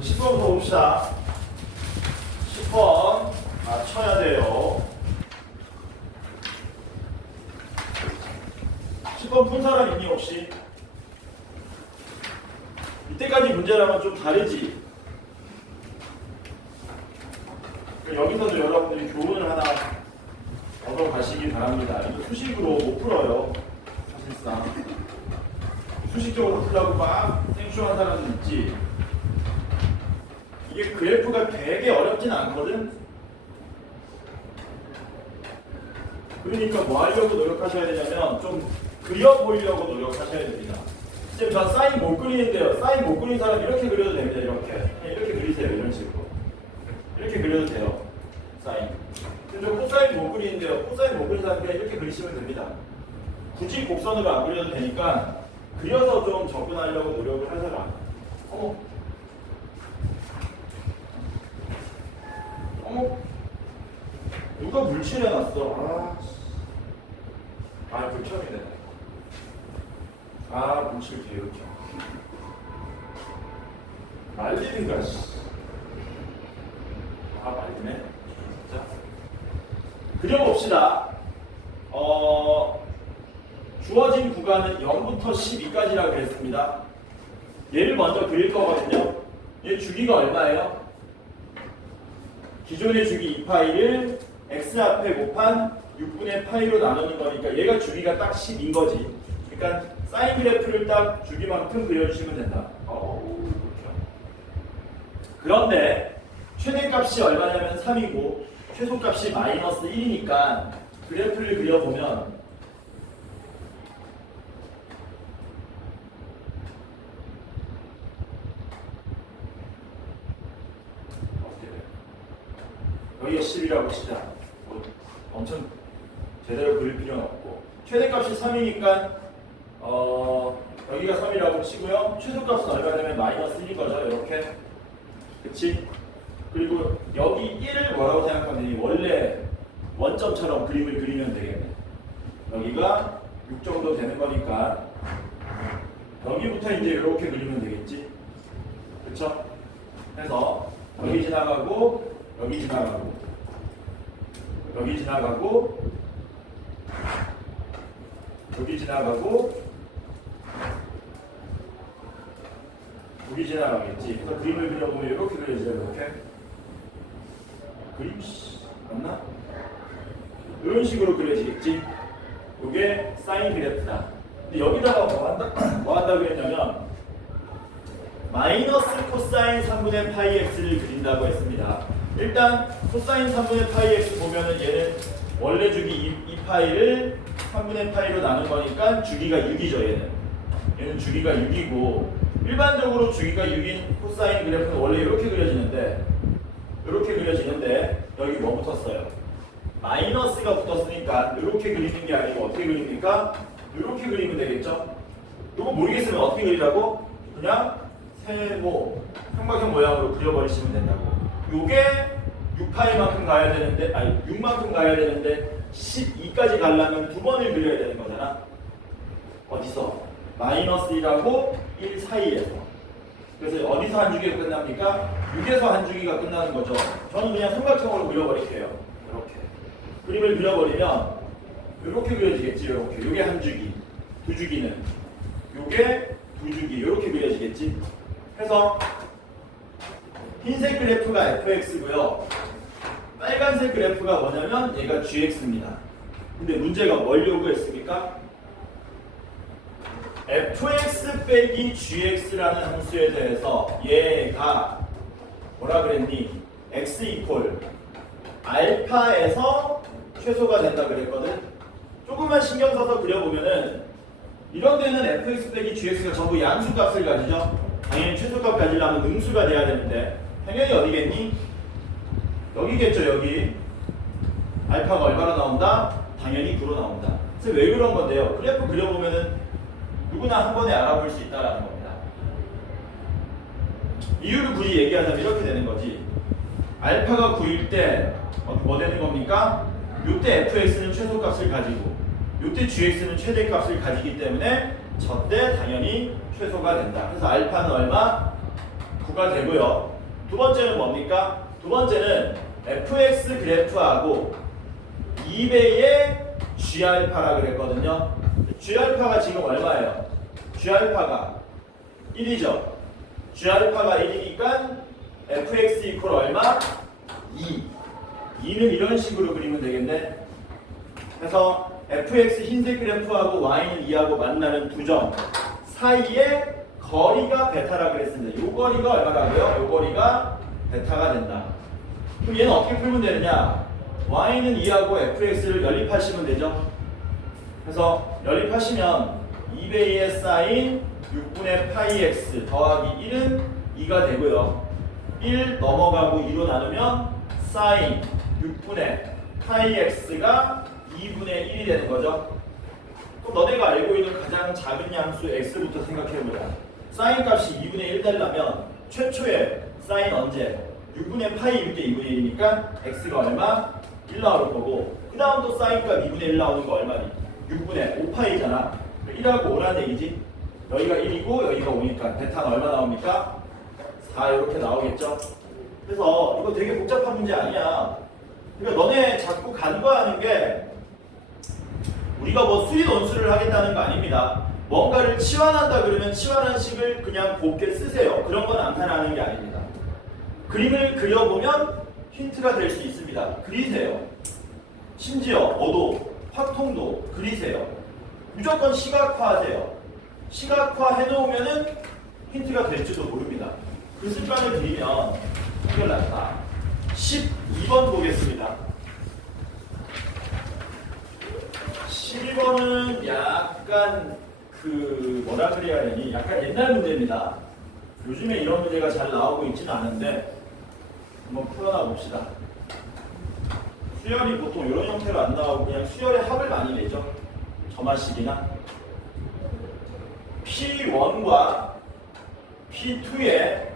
10번부터 봅시다. 10번 맞춰야 돼요. 10번 푼 사람 있니 혹시? 이때까지 문제랑은 좀 다르지? 여기서도 여러분들이 교훈을 하나 얻어 가시기 바랍니다. 이거 수식으로 못 풀어요. 사실상 수식적으로 풀려고 막 생쇼한 사람은 있지. 이게 그래프가 되게 어렵진 않거든. 그러니까 뭐 하려고 노력하셔야 되냐면 좀 그려보려고 노력하셔야 됩니다. 지금 저 사인 못 그리는데요. 사인 못 그린 사람 이렇게 그려도 됩니다. 이렇게 그리세요. 이런 식으로 이렇게 그려도 돼요. 사인. 근데 코사인 못 그리는데요. 코사인 못 그린 사람 그냥 이렇게 그리시면 됩니다. 굳이 곡선으로 안 그려도 되니까 그려서 좀 접근하려고 노력을 하셔라. 어머 누가 물칠해놨어? 극혐이네. 물칠 개극혐. 말리는가 씨. 말리네. 진짜. 그려봅시다. 주어진 구간은 0부터 12까지라고 그랬습니다. 얘를 먼저 그릴 거거든요. 얘 주기가 얼마예요? 기존의 주기 2파이를 x 앞에 곱한 6분의 파이로 나누는 거니까 얘가 주기가 딱 10인 거지. 그러니까 사인 그래프를 딱 주기만큼 그려주시면 된다. 그렇죠. 그런데 최대값이 얼마냐면 3이고 최소값이 마이너스 1이니까 그래프를 그려보면 여기가 10이라고 치자. 뭐 엄청 제대로 그릴 필요는 없고 최대값이 3이니까 여기가 3이라고 치고요. 최소값은 얼마냐면 마이너스 1인 거죠. 이렇게. 그치? 그리고 여기 1을 뭐라고 생각하면 되니? 원래 원점처럼 그림을 그리면 되겠네. 여기가 6 정도 되는 거니까 여기부터 이제 이렇게 그리면 되겠지? 그쵸? 그래서 여기 지나가고 여기 지나가고 여기 지나가고 여기 지나가고 여기 지나가겠지. 그래서 그림을 그려보면 이렇게 그려지죠. 이렇게 그림 맞나? 이런 식으로 그려지겠지. 이게 사인 그래프다. 근데 여기다가 뭐 한다 그랬냐면 마이너스 코사인 3분의 파이 x를 그린다고 했습니다. 일단 코사인 3분의 파이 x 보면은 얘는 원래 주기 2파이를 3분의 파이로 나눈 거니까 주기가 6이죠. 얘는 주기가 6이고 일반적으로 주기가 6인 코사인 그래프는 원래 이렇게 그려지는데 여기 뭐 붙었어요? 마이너스가 붙었으니까 이렇게 그리는 게 아니고 어떻게 그립니까? 이렇게 그리면 되겠죠? 이거 모르겠으면 어떻게 그리라고? 그냥 세모 삼각형 모양으로 그려버리시면 된다고. 요게 6파이만큼 가야 되는데 6만큼 가야 되는데 12까지 가려면 두 번을 그려야 되는 거잖아. 어디서? 마이너스 1하고 1 사이에서. 그래서 어디서 한 주기가 끝납니까? 6에서 한 주기가 끝나는 거죠. 저는 그냥 삼각형으로 그려버릴게요. 이렇게 그림을 그려버리면 이렇게 그려지겠지. 이렇게. 요게 한 주기, 두 주기는 요게 두 주기 이렇게 그려지겠지. 해서 흰색 그래프가 fx고요. 빨간색 그래프가 뭐냐면 얘가 gx입니다. 근데 문제가 뭘 요구했습니까? fx 빼기 gx라는 함수에 대해서 얘가 뭐라 그랬니? x 이퀄 알파에서 최소가 된다 그랬거든. 조금만 신경 써서 그려보면은 이런 데는 fx 빼기 gx가 전부 양수값을 가지죠. 당연히 최소값 가지려면 음수가 돼야 되는데 당연히 어디겠니? 여기겠죠. 여기 알파가 얼마로 나온다? 당연히 9로 나온다. 그래서 왜 그런 건데요? 그래프 그려보면은 누구나 한 번에 알아볼 수 있다는 겁니다. 이유를 굳이 얘기하자면 이렇게 되는 거지. 알파가 9일 때 뭐 되는 겁니까? 요때 fx는 최소값을 가지고 요때 gx는 최대값을 가지기 때문에 저때 당연히 최소가 된다. 그래서 알파는 얼마? 9가 9가 되고요. 두 번째는 뭡니까? 두 번째는 fx 그래프하고 2배의 g알파라 그랬거든요. g알파가 지금 얼마예요? g알파가 1이죠. g알파가 1이니까 fx 이퀄 얼마? 2. 2는 이런 식으로 그리면 되겠네. 그래서 fx 흰색 그래프하고 y는 2하고 만나는 두 점 사이에 거리가 베타라 그랬습니다. 이 거리가 얼마라고요? 이 거리가 베타가 된다. 그럼 얘는 어떻게 풀면 되느냐? y는 2하고 fx를 연립하시면 되죠. 그래서 연립하시면 2배의 사인 6분의 파이 x 더하기 1은 2가 되고요. 1 넘어가고 2로 나누면 사인 6분의 파이 x가 2분의 1이 되는 거죠. 그럼 너네가 알고 있는 가장 작은 양수 x부터 생각해보자. 사인 값이 2분의 1 되려면 최초의 사인 언제? 6분의 파이 1게 2분의 1이니까 x가 얼마? 1 나올 거고 그 다음 또 사인 값 2분의 1 나오는 거 얼마니? 6분의 5파이잖아. 1하고 5라는 얘기지. 여기가 1이고 여기가 5니까 베타는 얼마 나옵니까? 4 이렇게 나오겠죠. 그래서 이거 되게 복잡한 문제 아니야. 그러니까 너네 자꾸 간과하는 게 우리가 뭐 수리 논술을 하겠다는 거 아닙니다. 뭔가를 치환한다 그러면 치환한 식을 그냥 곱게 쓰세요. 그런 건 암산하는 게 아닙니다. 그림을 그려보면 힌트가 될 수 있습니다. 그리세요. 심지어 어도, 확통도 그리세요. 무조건 시각화하세요. 시각화 해놓으면은 힌트가 될지도 모릅니다. 그 습관을 들이면 큰일 났다. 12번 보겠습니다. 12번은 약간 뭐라 그래야 되니? 약간 옛날 문제입니다. 요즘에 이런 문제가 잘 나오고 있지는 않은데 한번 풀어나 봅시다. 수열이 보통 이런 형태로 안 나오고 그냥 수열의 합을 많이 내죠. 점화식이나 P1과 P2의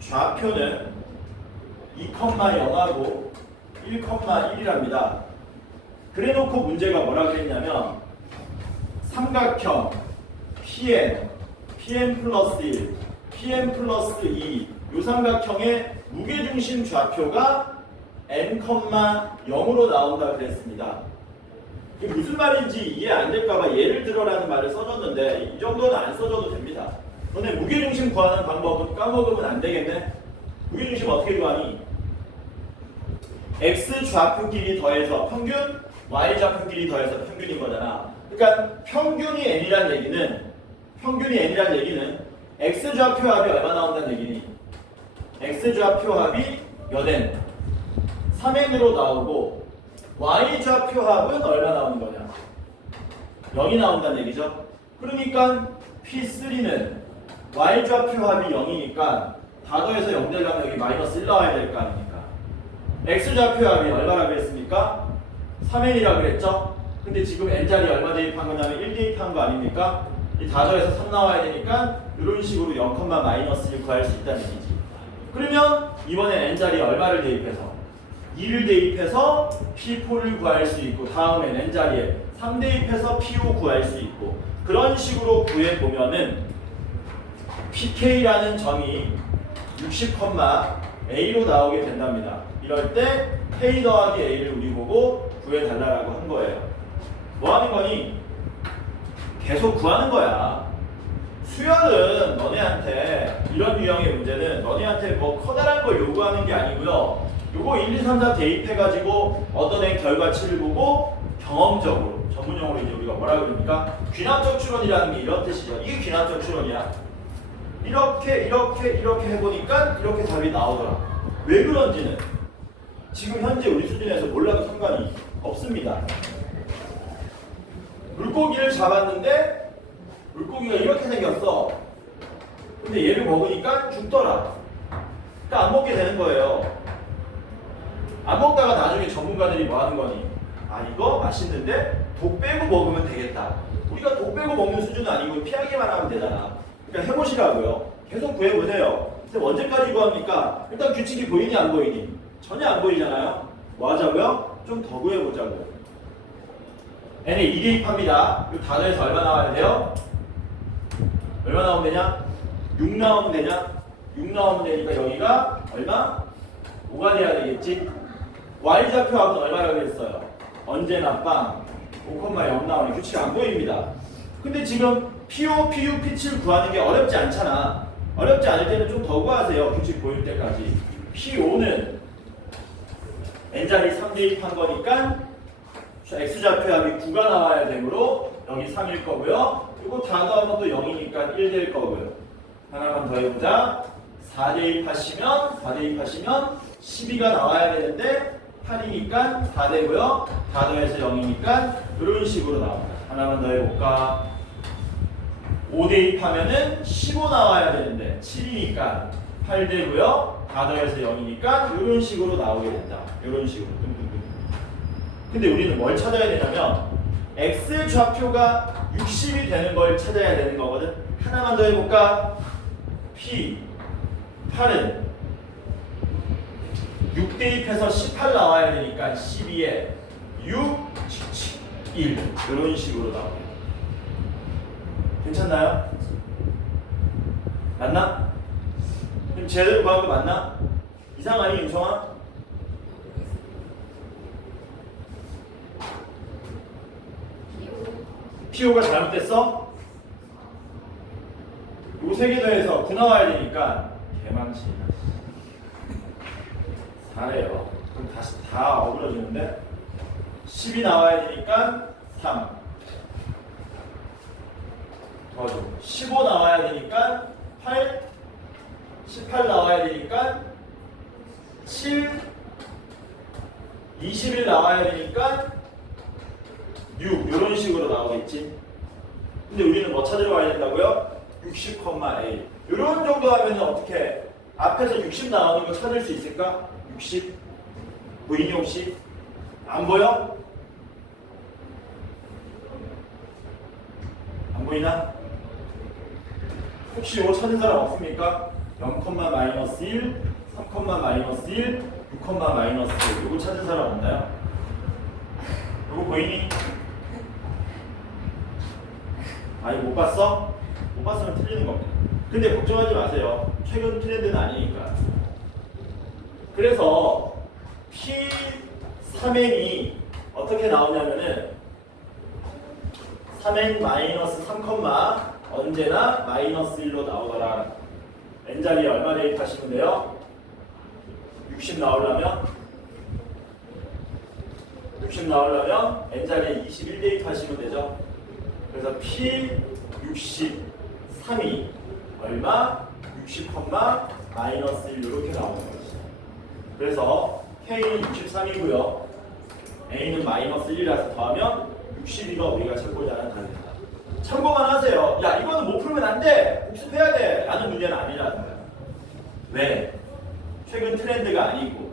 좌표는 2,0하고 1,1이랍니다. 그래놓고 문제가 뭐라 그랬냐면 삼각형 PN, PN 플러스 1, PN 플러스 2 이 삼각형의 무게중심 좌표가 n,0으로 나온다 그랬습니다. 이게 무슨 말인지 이해 안 될까봐 예를 들어라는 말을 써줬는데 이 정도는 안 써줘도 됩니다. 너네 무게중심 구하는 방법은 까먹으면 안 되겠네. 무게중심 어떻게 구하니? x 좌표끼리 더해서 평균, y 좌표끼리 더해서 평균인 거잖아. 그러니까 평균이 n이란 얘기는 x 좌표 합이 얼마 나온다는 얘기니? x 좌표 합이 몇 n? 3n으로 나오고 y 좌표 합은 얼마 나오는 거냐? 0이 나온다는 얘기죠. 그러니까 P3는 y 좌표 합이 0이니까 다 더해서 0 되려면 여기 마이너스 1 나와야 될 거 아닙니까? x 좌표 합이 얼마라고 했습니까? 3n이라고 그랬죠? 근데 지금 n자리 얼마 대입한 거냐면 1 대입한 거 아닙니까? 이 다 더해서 3 나와야 되니까 이런 식으로 0, 마이너스 1 구할 수 있다는 얘기지. 그러면 이번엔 n자리 얼마를 대입해서? 2를 대입해서 P4를 구할 수 있고 다음엔 n자리에 3 대입해서 P5 구할 수 있고 그런 식으로 구해보면은 PK라는 점이 60, A로 나오게 된답니다. 이럴 때 K 더하기 A를 우리 보고 구해달라고 한 거예요. 뭐 하는 거니? 계속 구하는 거야. 수열은 너네한테 이런 유형의 문제는 너네한테 뭐 커다란 걸 요구하는 게 아니고요. 요거 1, 2, 3, 4 대입해가지고 얻어낸 결과치를 보고 경험적으로 전문용어로 이제 우리가 뭐라 그럽니까? 귀납적 추론이라는 게 이런 뜻이죠. 이게 귀납적 추론이야. 이렇게 해보니까 이렇게 답이 나오더라. 왜 그런지는 지금 현재 우리 수준에서 몰라도 상관이 없습니다. 물고기를 잡았는데 물고기가 이렇게 생겼어. 근데 얘를 먹으니까 죽더라. 그러니까 안 먹게 되는 거예요. 안 먹다가 나중에 전문가들이 뭐 하는 거니? 아, 이거 맛있는데 독 빼고 먹으면 되겠다. 우리가 독 빼고 먹는 수준은 아니고 피하기만 하면 되잖아. 그러니까 해보시라고요. 계속 구해보세요. 근데 언제까지 구합니까? 일단 규칙이 보이니 안 보이니? 전혀 안 보이잖아요. 뭐 하자고요? 좀 더 구해보자고. n에 2 대입합니다. 이거 다 더해서 얼마 나와야 돼요? 얼마 나오면 되냐? 6 나오면 되냐? 6 나오면 되니까 여기가 얼마? 5가 돼야 되겠지? y좌표합은 얼마라고 했어요? 언제나 빵 5,0 나오는 규칙이 안 보입니다. 근데 지금 PO, PU, P7 구하는 게 어렵지 않잖아. 어렵지 않을 때는 좀 더 구하세요. 규칙 보일 때까지. PO는 n자리 3 대입한 거니까 x좌표합이 9가 나와야 되므로 여기 3일 거고요. 그리고 다 더하면 또 0이니까 1 될 거고요. 하나만 더 해보자. 4 대입하시면 12가 나와야 되는데 8이니까 4 되고요. 다 더해서 0이니까 이런 식으로 나옵니다. 하나만 더 해볼까? 5 대입하면은 15 나와야 되는데 7이니까 8 되고요. 다 더해서 0이니까 이런 식으로 나오게 된다. 이런 식으로. 근데 우리는 뭘 찾아야 되냐면 x 좌표가 60이 되는 걸 찾아야 되는 거거든. 하나만 더 해볼까? P 8은 6 대입해서 18 나와야 되니까 12에 6, 1 이런 식으로 나옵니다. 괜찮나요? 맞나? 그럼 제대로 구한 거 맞나? 이상하니 윤성아? PO가 잘못됐어? 요 세 개 더해서 9 나와야 되니까 개망신이다. 4래요. 그럼 다시 다 어그러지는데 10이 나와야 되니까 3 더줘. 15 나와야 되니까 8 18 나와야 되니까 7 21 나와야 되니까 6 이런 식으로 나오겠지. 근데 우리는 뭐 찾으러 가야 된다고요? 60,A 이런 정도 하면 어떻게 앞에서 60 나오는 거 찾을 수 있을까? 60 보이니 혹시? 안 보여? 안 보이나? 혹시 이거 찾은 사람 없습니까? 0, 마이너스 1, 3, 마이너스 1, 6, 마이너스 1 이거 찾은 사람 없나요? 이거 보이니? 아니 못 봤어? 못 봤으면 틀리는 겁니다. 근데 걱정하지 마세요. 최근 트렌드는 아니니까. 그래서 P3n이 어떻게 나오냐면은 3n 마이너스 3, 언제나 마이너스 1로 나오더라. n자리에 얼마 대입하시면 돼요? 60 나오려면 n자리에 21 대입하시면 되죠. 그래서 P63이 얼마? 60, 마이너스 1 이렇게 나오는 거죠. 그래서 K는 63이고요. A는 마이너스 1이라서 더하면 62가 우리가 찾고자 하는 답입니다. 참고만 하세요. 야 이거는 못 풀면 안 돼. 복습해야 돼. 라는 문제는 아니라는 거야. 왜? 최근 트렌드가 아니고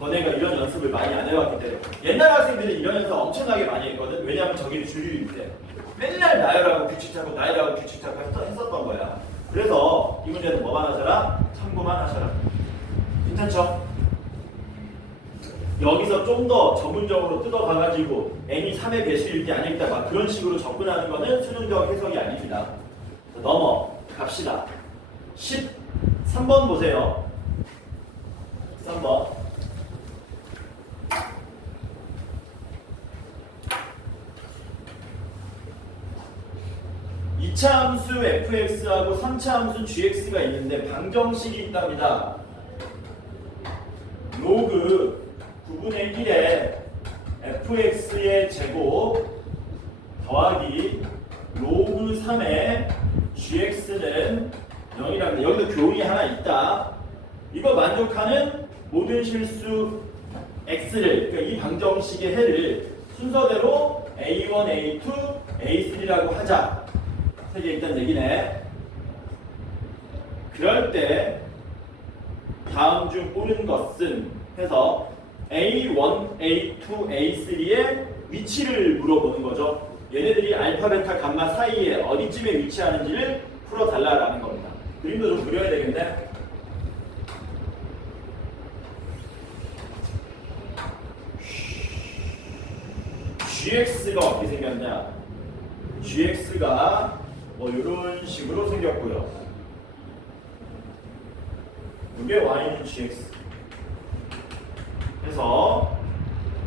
너네가 이런 연습을 많이 안 해왔기 때문에. 옛날 학생들이 이런 연습 엄청나게 많이 했거든. 왜냐하면 저기는 주류일 때 맨날 나열하고 규칙 찾고 했었던 거야. 그래서 이 문제는 뭐만 하셔라? 참고만 하셔라. 괜찮죠? 여기서 좀 더 전문적으로 뜯어가가지고 n이 3의 배수일 때 아닐까 막 그런 식으로 접근하는 거는 수능적 해석이 아닙니다. 넘어갑시다. 13번 보세요. 13번. 이차 함수 fx하고 3차 함수 gx가 있는데 방정식이 있답니다. 로그 9분의 1에 fx의 제곱 더하기 로그 3의 gx는 0이랍니다. 여기도 교훈이 하나 있다. 이거 만족하는 모든 실수 x를, 그러니까 이 방정식의 해를 순서대로 a1, a2, a3라고 하자. 세 개 있다는 얘기네. 그럴 때 다음 중 옳은 것은 해서 A1, A2, A3의 위치를 물어보는 거죠. 얘네들이 알파, 베타, 감마 사이에 어디쯤에 위치하는지를 풀어달라라는 겁니다. 그림도 좀 그려야 되겠네. GX가 어떻게 생겼냐? GX가 뭐 이런 식으로 생겼고요. 이게 y는 gx. 그래서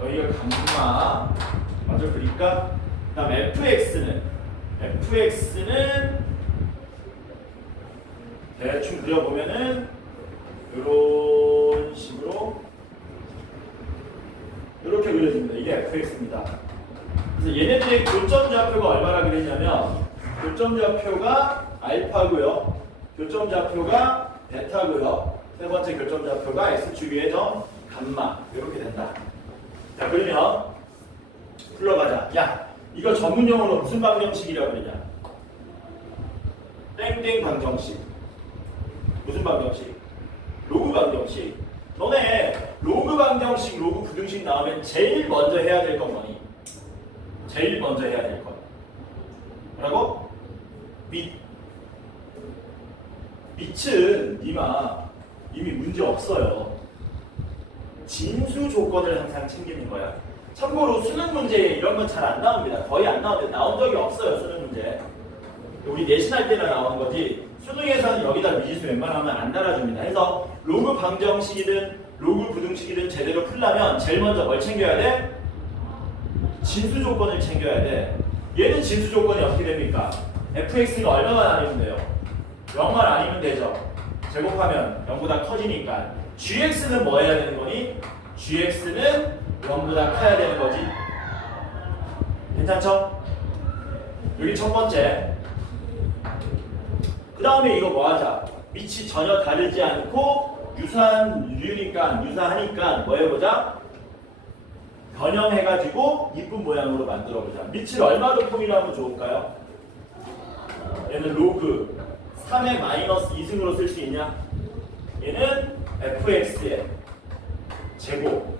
여기가 감마 맞아. 그러니까 그다음 fx는 대충 그려보면은 이런 식으로 이렇게 그려집니다. 이게 fx입니다. 그래서 얘네들의 교점좌표가 얼마나 그랬냐면 교점좌표가 알파고요. 교점좌표가 베타고요. 세 번째 교점좌표가 x축의 점 감마 이렇게 된다. 자 그러면 불러가자. 야 이거 전문용어로 무슨 방정식이라고 그러냐? 땡땡 방정식. 무슨 방정식? 로그 방정식. 너네 로그 방정식, 로그 부등식 나오면 제일 먼저 해야 될 건 뭐니? 제일 먼저 해야 될 건 뭐라고? 밑은 이미 문제 없어요. 진수 조건을 항상 챙기는 거야. 참고로 수능 문제 이런 건 잘 안 나옵니다. 거의 안 나오는데 나온 적이 없어요. 수능 문제. 우리 내신 할 때나 나오는 거지 수능에서는 여기다 미지수 웬만하면 안 달아줍니다. 해서 로그 방정식이든 로그 부등식이든 제대로 풀려면 제일 먼저 뭘 챙겨야 돼? 진수 조건을 챙겨야 돼. 얘는 진수 조건이 어떻게 됩니까? fx가 얼마만 아니면 돼요? 0만 아니면 되죠. 제곱하면 0보다 커지니까 gx는 뭐 해야 되는 거니? gx는 0보다 커야 되는 거지. 괜찮죠? 여기 첫 번째. 그 다음에 이거 뭐 하자? 밑이 전혀 다르지 않고 유사하니까 뭐 해보자? 변형해가지고 이쁜 모양으로 만들어보자. 밑을 얼마로 통일하면 좋을까요? 얘는 로그 3의 마이너스 2승으로 쓸 수 있냐? 얘는 fx의 제곱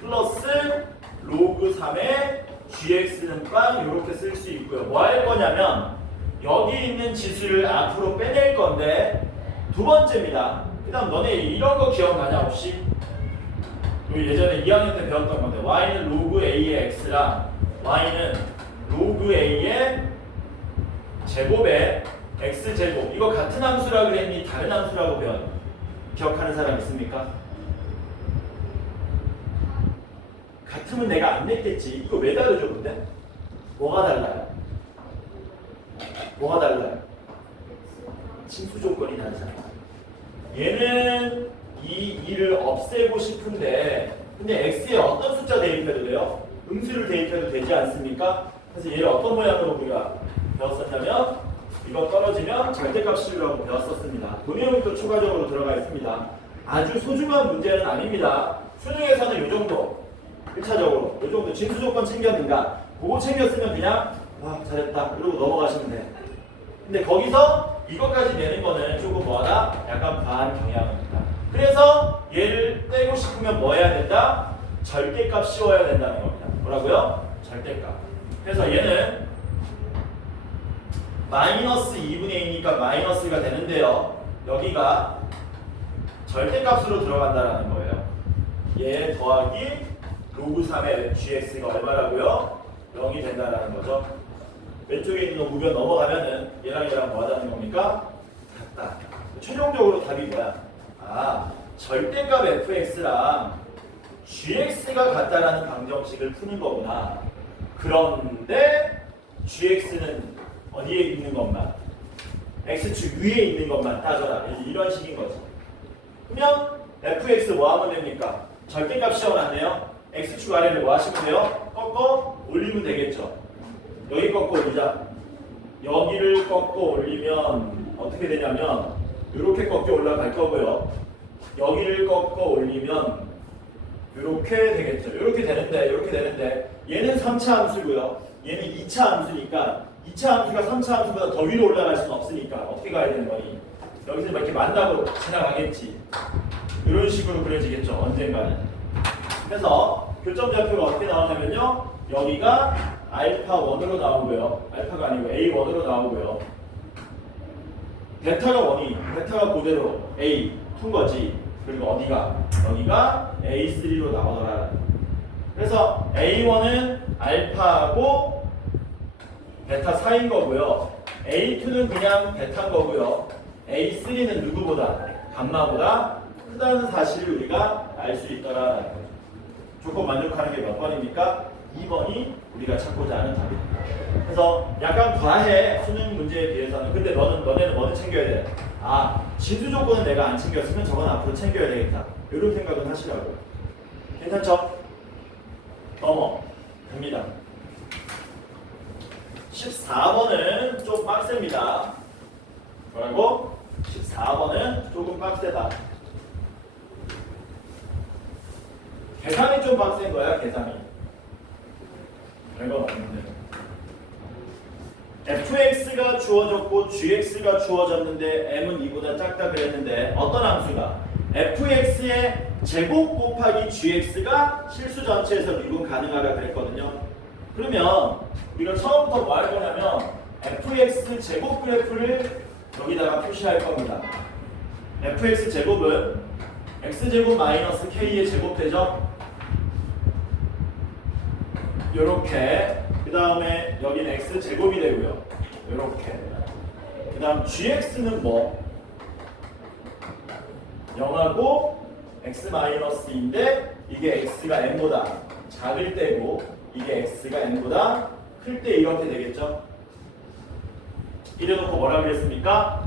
플러스 로그 3의 gx는 빵 이렇게 쓸 수 있고요. 뭐 할 거냐면 여기 있는 지수를 앞으로 빼낼 건데 두 번째입니다. 그 다음 너네 이런 거 기억나냐 혹시? 예전에 2학년 때 배웠던 건데 y는 로그 a의 x랑 y는 로그 a의 제곱의 x제곱 이거 같은 함수라 그랬니? 다른 함수라고 기억하는 사람 있습니까? 같으면 내가 안 냈겠지. 이거 왜 다르죠 근데? 뭐가 달라요? 뭐가 달라요? 진수 조건이 다르잖아. 얘는 이 2를 없애고 싶은데 근데 x에 어떤 숫자 대입해도 돼요? 음수를 대입해도 되지 않습니까? 그래서 얘를 어떤 모양으로 우리가 배웠었냐면 이거 떨어지면 절대값식이라고 배웠었습니다. 그 내용이 또 추가적으로 들어가 있습니다. 아주 소중한 문제는 아닙니다. 수능에서는 이 정도 1차적으로 이 정도 진수 조건 챙겼는가 그거 챙겼으면 그냥 와 잘했다 이러고 넘어가시면 돼. 근데 거기서 이것까지 내는 거는 조금 뭐하다? 약간 과한 경향입니다. 그래서 얘를 떼고 싶으면 뭐 해야 된다? 절대값 씌워야 된다는 겁니다. 뭐라고요? 절대값. 그래서 얘는 마이너스 2분의 2니까 마이너스가 되는데요. 여기가 절대값으로 들어간다는 거예요. 얘 더하기 로그 3의 gx가 얼마라고요? 0이 된다는 거죠. 왼쪽에 있는 거 우변 넘어가면은 얘랑 뭐 하자는 겁니까? 같다. 최종적으로 답이 뭐야? 아, 절대값 fx랑 gx가 같다라는 방정식을 푸는 거구나. 그런데 gx는 어디에 있는 것만 x축 위에 있는 것만 따져라. 이런 식인 거지. 그러면 fx 뭐 하면 됩니까? 절대값 씌워놨네요. x축 아래를 뭐 하시면 돼요? 꺾어 올리면 되겠죠. 여기 꺾어 올리자. 여기를 꺾어 올리면 어떻게 되냐면 이렇게 꺾여 올라갈 거고요. 여기를 꺾어 올리면 이렇게 되겠죠. 이렇게 되는데 얘는 3차 함수고요. 얘는 2차 함수니까 2차 함수가 3차 함수보다 더 위로 올라갈 수는 없으니까 어떻게 가야 되는 거니? 여기서 이렇게 만나고 지나가겠지. 이런 식으로 그려지겠죠. 언젠가는. 그래서 교점좌표가 어떻게 나오냐면요. 여기가 알파 1으로 나오고요. 알파가 아니고 A1으로 나오고요. 베타가 1이 베타가 그대로 A2인 거지. 그리고 어디가? 여기가 A3로 나오더라. 그래서 A1은 알파하고 베타 사이인 거고요. A2는 그냥 베타인 거고요. A3는 누구보다? 감마보다 크다는 사실을 우리가 알 수 있더라라는 거죠. 조건 만족하는 게 몇 번입니까? 2번이 우리가 찾고자 하는 답입니다. 그래서 약간 과해 수능 문제에 비해서는. 근데 너네는 뭐를 챙겨야 돼? 아, 진수 조건은 내가 안 챙겼으면 저건 앞으로 챙겨야 되겠다. 이런 생각은 하시라고요. 괜찮죠? 됩니다. 14번은 좀 빡셉니다. 뭐라고? 14번은 조금 빡세다. 계산이 좀 빡센 거야, 계산이. 별건 없는데. fx가 주어졌고 gx가 주어졌는데 m은 2보다 작다 그랬는데 어떤 함수가? fx의 제곱 곱하기 gx가 실수 전체에서 미분 가능하다 그랬거든요. 그러면 우리가 처음부터 뭐 할 거냐면 fx 제곱 그래프를 여기다가 표시할 겁니다. fx 제곱은 x제곱 마이너스 k의 제곱되죠? 요렇게. 그 다음에 여기는 x제곱이 되고요. 요렇게. 그 다음 gx는 뭐? 0하고 x-인데 이게 x가 n보다 작을 때고 이게 x가 n보다 클 때 이렇게 되겠죠? 이래놓고 뭐라 그랬습니까?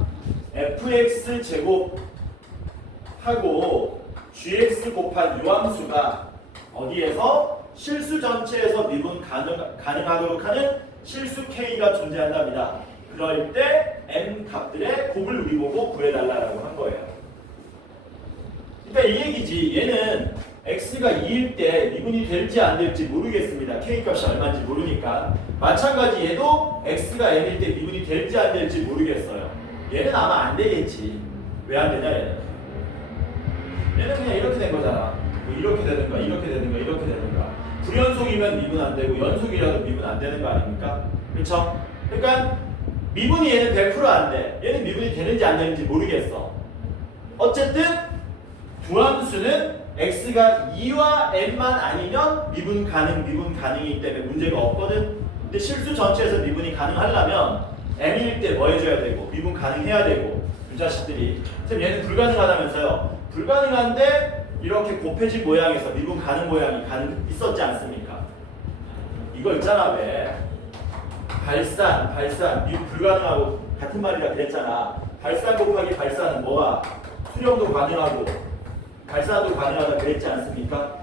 fx 제곱하고 gx 곱한 유함수가 어디에서? 실수 전체에서 미분 가능하도록 하는 실수 k가 존재한답니다. 그럴 때 n 값들의 곱을 우리 보고 구해달라고 한 거예요. 그러니까 이 얘기지. 얘는 x가 2일 때 미분이 될지 안 될지 모르겠습니다. k 값이 얼마인지 모르니까. 마찬가지 얘도 x가 n일 때 미분이 될지 안 될지 모르겠어요. 얘는 아마 안 되겠지. 왜 안 되냐 얘는? 얘는 그냥 이렇게 된 거잖아. 뭐 이렇게 되는가 이렇게 되는가 이렇게 되는가. 불연속이면 미분 안 되고 연속이라도 미분 안 되는 거 아닙니까? 그렇죠? 그러니까 미분이 얘는 100% 안 돼. 얘는 미분이 되는지 안 되는지 모르겠어. 어쨌든 두 함수는 x가 2와 n만 아니면 미분 가능이기 때문에 문제가 없거든. 근데 실수 전체에서 미분이 가능하려면 n일 때 뭐 해줘야 되고 미분 가능해야 되고. 이 자식들이 선생님 얘는 불가능하다면서요. 불가능한데 이렇게 곱해진 모양에서 미분 가능 모양이 있었지 않습니까? 이거 있잖아. 왜 발산 미분 불가능하고 같은 말이라 그랬잖아. 발산 곱하기 발산은 뭐가? 수렴도 가능하고 발산도 가능하다 그랬지 않습니까?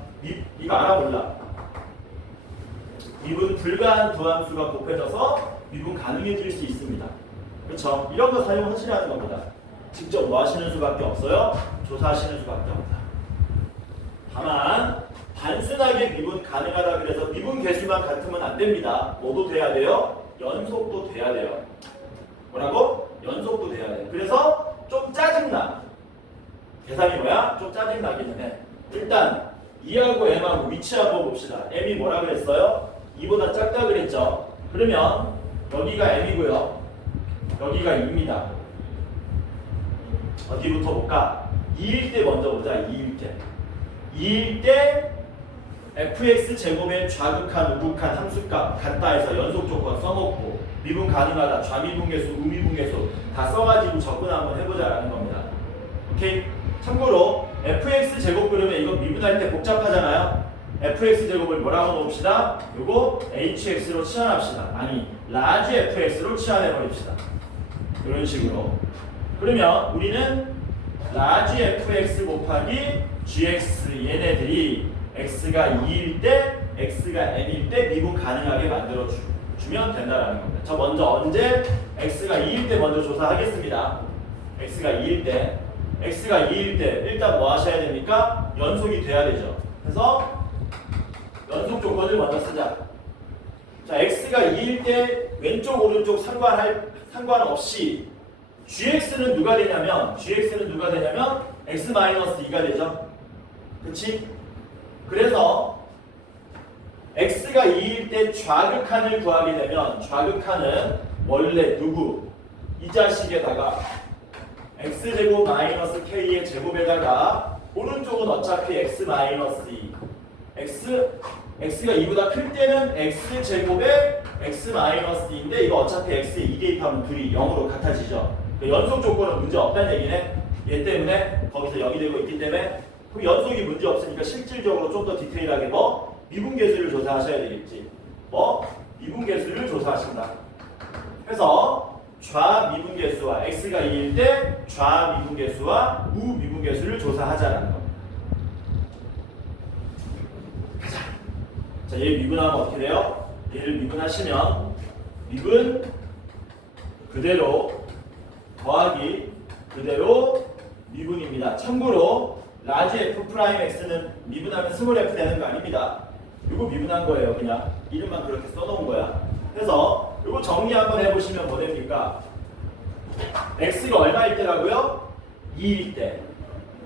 이거 알아 몰라? 미분 불가한 두 함수가 곱해져서 미분 가능해질 수 있습니다. 그렇죠? 이런 거 사용하시라는 겁니다. 직접 뭐 하시는 수밖에 없어요? 조사하시는 수밖에 없다. 다만 단순하게 미분 가능하다 그래서 미분 개수만 같으면 안 됩니다. 뭐도 돼야 돼요? 연속도 돼야 돼요. 뭐라고? 연속도 돼야 돼요. 그래서 좀 짜증나. 계산이 뭐야? 좀 짜증나기는 해. 일단 2하고 m하고 위치 한번 봅시다. m이 뭐라 그랬어요? 2보다 작다 그랬죠? 그러면 여기가 m이고요. 여기가 2입니다. 어디부터 볼까? 2일 때 먼저 보자. 2일 때. 2일 때 fx 제곱의 좌극한 우극한 함수값 같다 해서 연속 조건 써놓고 미분 가능하다, 좌미분계수, 우미분계수 다 써가지고 접근 한번 해보자라는 겁니다. 오케이? 참고로 fx 제곱 그러면 이거 미분할 때 복잡하잖아요. fx 제곱을 뭐라고 놓읍시다? 요거 hx로 치환합시다. 아니 라지 fx로 치환해버립시다. 이런 식으로. 그러면 우리는 라지 fx 곱하기 gx 얘네들이 x가 2일 때, x가 n일 때 미분 가능하게 만들어 주면 된다라는 겁니다. 저 먼저 언제 x가 2일 때 먼저 조사하겠습니다. x가 2일 때, x가 2일 때 일단 뭐 하셔야 됩니까? 연속이 돼야 되죠. 그래서 연속 조건을 먼저 쓰자. 자, x가 2일 때 왼쪽 오른쪽 상관없이 gx는 누가 되냐면 x-2가 되죠. 그치? 그래서 x가 2일 때 좌극한을 구하게 되면 좌극한은 원래 누구? 이 자식에다가 x제곱 마이너스 k의 제곱에다가 오른쪽은 어차피 x-2 x가 2보다 클 때는 x제곱에 x-2인데 이거 어차피 x에 2 대입하면 둘이 0으로 같아지죠. 연속 조건은 문제 없다는 얘기네. 얘 때문에 거기서 0이 되고 있기 때문에 그럼 연속이 문제 없으니까 실질적으로 좀 더 디테일하게 뭐 미분계수를 조사하셔야 되겠지. 뭐 미분계수를 조사하신다. 그래서 좌미분계수와 x가 2일 때 좌미분계수와 우미분계수를 조사하자라는 거. 가자. 자, 얘 미분하면 어떻게 돼요? 얘를 미분하시면 미분 그대로 더하기 그대로 미분입니다. 참고로 라지 f 프라임 x는 미분하면 스몰 f 되는 거 아닙니다. 이거 미분한 거예요. 그냥 이름만 그렇게 써놓은 거야. 그래서 이거 정리 한번 해보시면 뭐 됩니까? x가 얼마일 때라고요? 2일 때.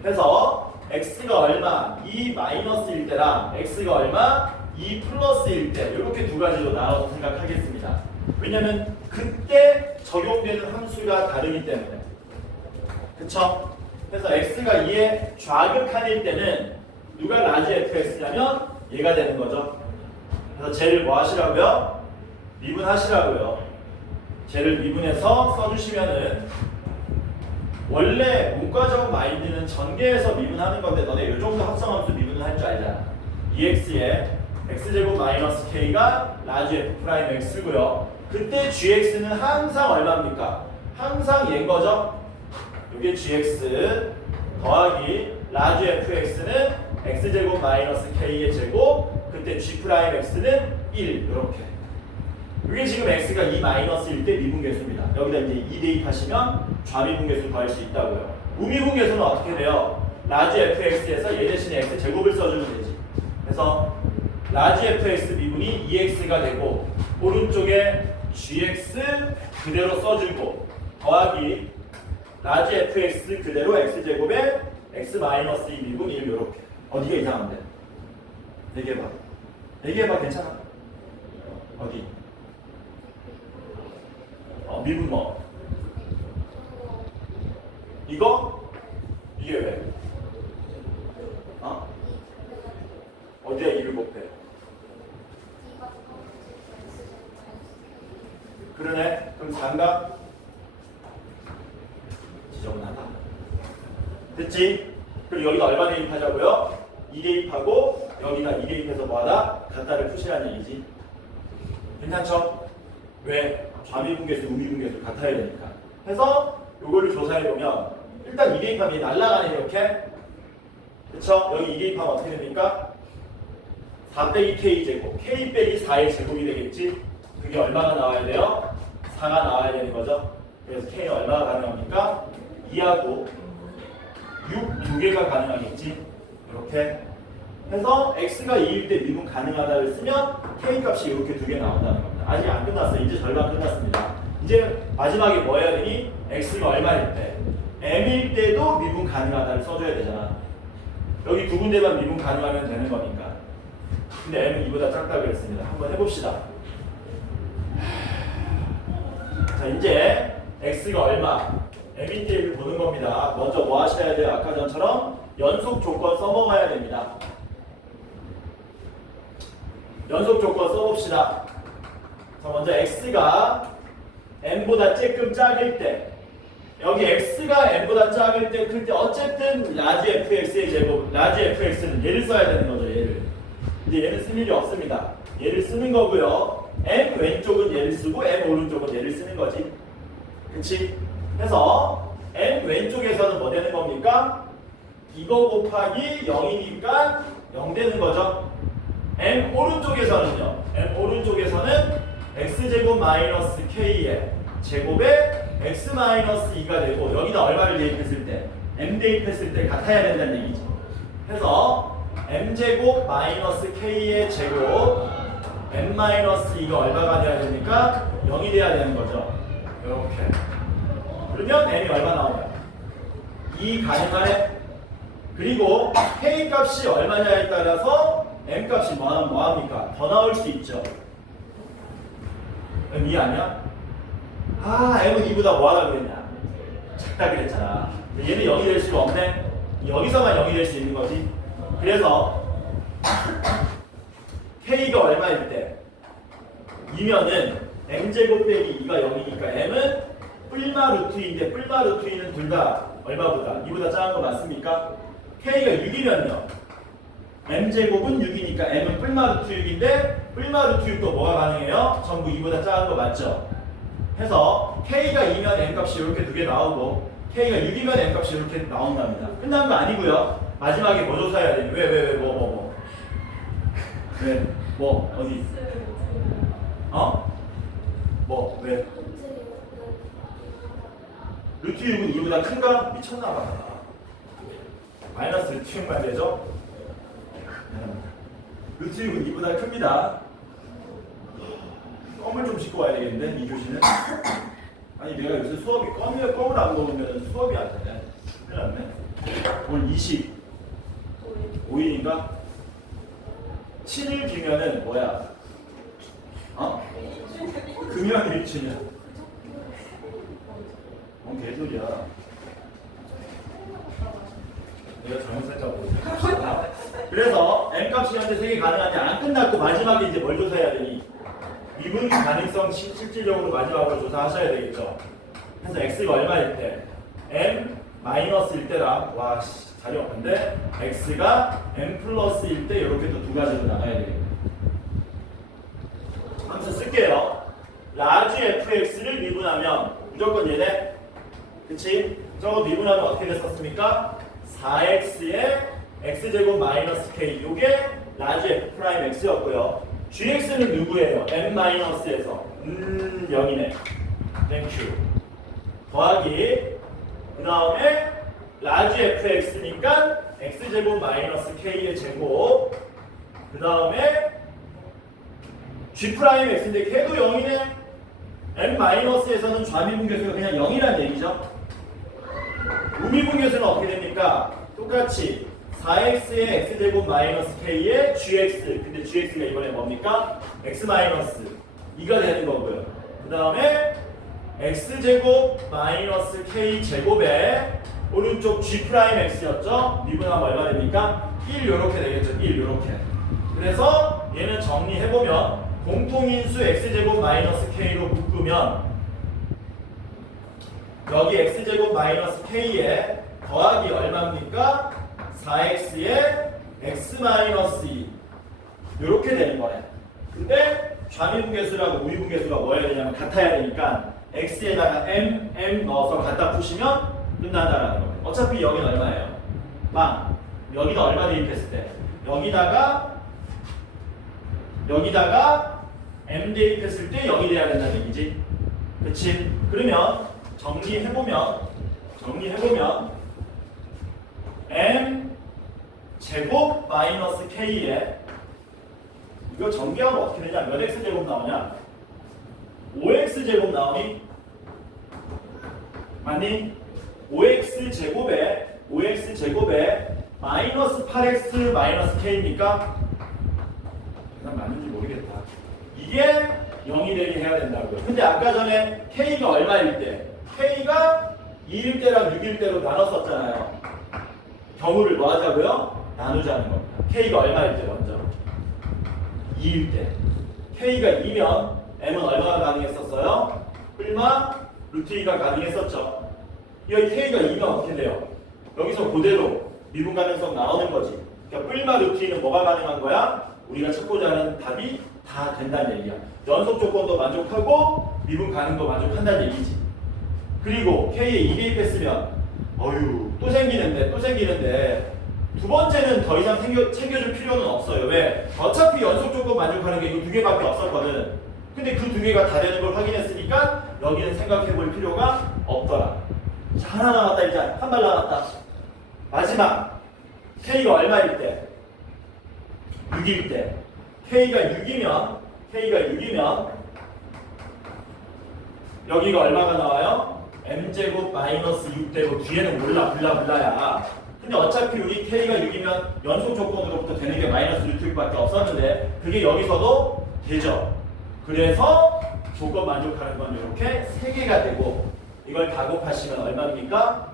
해서 x가 얼마? 2 마이너스일 때랑 x가 얼마? 2 플러스일 때. 이렇게 두 가지로 나눠서 생각하겠습니다. 왜냐면 그때 적용되는 함수가 다르기 때문에. 그쵸? 그래서 x가 2의 좌극한일 때는 누가 라지 fx냐면 얘가 되는 거죠. 그래서 쟤를 뭐 하시라고요? 미분하시라고요. 쟤를 미분해서 써주시면은 원래 문과적 마인드는 전개해서 미분하는 건데 너네 이 정도 합성함수 미분을 할 줄 알잖아. 2x에 x제곱 마이너스 k가 라지 f 프라임 x고요. 그때 gx는 항상 얼마입니까? 항상 얘인 거죠. 이게 gx 더하기 라지 fx는 x제곱 마이너스 k의 제곱, 그때 g 프라임 x는 1 이렇게. 이게 지금 x가 2 마이너스일 때 미분계수입니다. 여기다 이제 2 대입하시면 좌미분계수 구할 수 있다고요. 우미분계수는 어떻게 돼요? 라지 fx에서 얘 대신에 x 제곱을 써주면 되지. 그래서 라지 fx 미분이 2x가 되고 오른쪽에 gx 그대로 써주고 더하기 라지 fx 그대로 x제곱에 x-2 미분 1 이렇게. 어디가 이상한데? 4개 봐. 4개 봐. 괜찮아? 어디? 미분 뭐? 이거? 이게 왜? 어디에 2를 곱해? 그러네. 그럼 삼각? 지저분하다. 됐지? 그리고 여기다 얼마 대입하자고요? 2 대입하고 여기다 2 대입해서 뭐하다? 갖다를 푸시라는 얘기지. 괜찮죠? 왜? 좌미분계수, 우미분계수 같아야 되니까. 해서 요거를 조사해보면 일단 2 대입하면 날라가네 이렇게. 그쵸? 여기 2 대입하면 어떻게 됩니까? 4 빼기 k 제곱, k 빼기 4의 제곱이 되겠지? 그게 얼마가 나와야 돼요? 4가 나와야 되는 거죠. 그래서 k는 얼마가 가능합니까? 2하고 6 두 개가 가능하겠지. 이렇게 해서 x가 2일 때 미분 가능하다를 쓰면 k 값이 이렇게 두 개 나온다는 겁니다. 아직 안 끝났어요. 이제 절반 끝났습니다. 이제 마지막에 뭐 해야 되니? x가 얼마일 때? m일 때도 미분 가능하다를 써줘야 되잖아. 여기 두 군데만 미분 가능하면 되는 거니까. 근데 m은 2보다 작다 그랬습니다. 한번 해봅시다. 자, 이제 x가 얼마? m일 때를 보는 겁니다. 먼저 뭐 하셔야 돼요? 아까 전처럼 연속 조건 써먹어야 됩니다. 연속 조건 써봅시다. 자, 먼저 x가 m보다 조금 작을 때, 여기 x가 m보다 작을 때, 클 때 어쨌든 라지 fx의 제곱, 라지 fx는 얘를 써야 되는 거죠. 얘를. 근데 얘는 쓸 일이 없습니다. 얘를 쓰는 거고요. m 왼쪽은 얘를 쓰고 m 오른쪽은 얘를 쓰는 거지. 그치? 해서 m 왼쪽에서는 뭐 되는 겁니까? 이거 곱하기 0이니까 0 되는 거죠. m 오른쪽에서는요. m 오른쪽에서는 x제곱 마이너스 k의 제곱에 x 마이너스 2가 되고 여기다 얼마를 대입했을 때? m 대입했을 때 같아야 된다는 얘기죠. 그래서 m제곱 마이너스 k의 제곱 m 마이너스 2가 얼마가 돼야 됩니까? 0이 돼야 되는 거죠. 이렇게. 그러면 m이 얼마 나오나요? 2 가능하네. 그리고 k 값이 얼마냐에 따라서 m 값이 뭐합니까? 더 나올 수 있죠. m 2 아니야? m은 2보다 뭐하다 그랬냐? 작다 그랬잖아. 얘는 0이 될 수가 없네. 여기서만 0이 될 수 있는 거지. 그래서 k가 얼마일 때? 2면은 m제곱 빼기 2가 0이니까 m은 뿔마 루트 2인데 뿔마 루트 2는 둘 다 얼마보다? 2보다 작은 거 맞습니까? K가 6이면요. M제곱은 6이니까 M은 뿔마 루트 6인데 뿔마 루트 6도 뭐가 가능해요? 전부 2보다 작은 거 맞죠? 해서 K가 2면 M값이 이렇게 두 개 나오고 K가 6이면 M값이 이렇게 나온답니다. 끝난 거 아니고요. 마지막에 뭐 조사해야 되니? 왜, 뭐. 왜? 뭐? 어디? 어? 뭐? 왜? 루트 6은 2보다 큰가? 미쳤나봐. 마이너스 루트 6만 되죠? 루트 6은 2보다 큽니다. 껌을 좀 씻고 와야 되겠는데, 이 교시는? 아니, 내가 요새 수업이 껌을 안 먹으면 수업이 안 되네. 큰일 났네. 오늘 25일인가? 7일 기면은 뭐야? 어? 금연 일주년. 뭔 개소리야. 내가 잘못 생각하고. 그래서 M값이 현재 3개 가능한데 안 끝났고 마지막에 이제 뭘 조사해야 되니? 미분 가능성 실질적으로 마지막으로 조사하셔야 되겠죠. 그래서 X가 얼마일 때? M-일 때랑 와 자리 없는데 X가 M 플러스일 때 이렇게 또 두 가지로 나눠야 되겠네요. 함수 쓸게요. 라지 fx를 미분하면 무조건 얘네. 그치? 저거 미분하면 어떻게 됐었습니까? 4x의 x제곱 마이너스 k 요게 라지 f 프라임 x였고요. gx는 누구예요? m 마이너스에서 0이네. 땡큐. 더하기 그 다음에 라지 fx니까 x제곱 마이너스 k의 제곱 그 다음에 g 프라임 x인데 걔도 0이네. m 마이너스에서는 좌미분계수가 그냥 0이란 얘기죠. 우미분계수는 어떻게 됩니까? 똑같이 4x의 x제곱 마이너스 k의 gx 근데 gx가 이번에 뭡니까? x 마이너스 2가 되는 거고요. 그 다음에 x제곱 마이너스 k 제곱에 오른쪽 g 프라임 x였죠? 미분하면 얼마 됩니까? 1 요렇게 되겠죠. 1 요렇게. 그래서 얘는 정리해보면 공통인수 x제곱 마이너스 k로 묶으면 여기 x제곱 마이너스 k에 더하기 얼마입니까? 4x에 x 마이너스 2 요렇게 되는 거예요. 근데 좌미분계수라고 우미분계수가 뭐 해야 되냐면 같아야 되니까 x에다가 m 넣어서 갖다 푸시면 끝난다라는 거예요. 어차피 여기는 얼마예요? 빵. 여기는 얼마 대입했을 때? 여기다가 m 대입했을 때 0이 돼야 된다는 얘기지. 그치? 그러면 정리해보면 m 제곱 마이너스 k에 이거 전개하면 어떻게 되냐? 몇 x 제곱 나오냐? 5x 제곱 나오니? 맞니? 5x 제곱에 마이너스 8x 마이너스 k입니까? 계산 맞는지 모르겠다. 이게 0이 되게 해야 된다고요. 근데 아까 전에 k가 얼마일 때? k가 2일 때랑 6일 때로 나눴었잖아요. 경우를 뭐 하자고요? 나누자는 겁니다. k가 얼마일 때 먼저? 2일 때. k가 2면 m은 얼마가 가능했었어요? 뿔마 루트 2가 가능했었죠. 여기 k가 2면 어떻게 돼요? 여기서 그대로 미분 가능성 나오는 거지. 그러니까 뿔마 루트 2는 뭐가 가능한 거야? 우리가 찾고자 하는 답이 다 된다는 얘기야. 연속 조건도 만족하고 미분 가능도 만족한다는 얘기지. 그리고 k에 2 대입했으면 어휴 또 생기는데 두 번째는 더 이상 챙겨줄 필요는 없어요. 왜? 어차피 연속 조건 만족하는 게 이거 두 개밖에 없었거든. 근데 그 두 개가 다 되는 걸 확인했으니까 여기는 생각해 볼 필요가 없더라. 자, 하나 남았다. 이제 한 발 남았다. 마지막 k가 얼마일 때? 6일 때. k가 6이면 여기가 얼마가 나와요? m제곱 마이너스 6 되고 뒤에는 몰라 블라블라야. 근데 어차피 우리 k가 6이면 연속 조건으로부터 되는 게 마이너스 루트 6밖에 없었는데 그게 여기서도 되죠. 그래서 조건 만족하는 건 이렇게 3개가 되고 이걸 다 곱하시면 얼마입니까?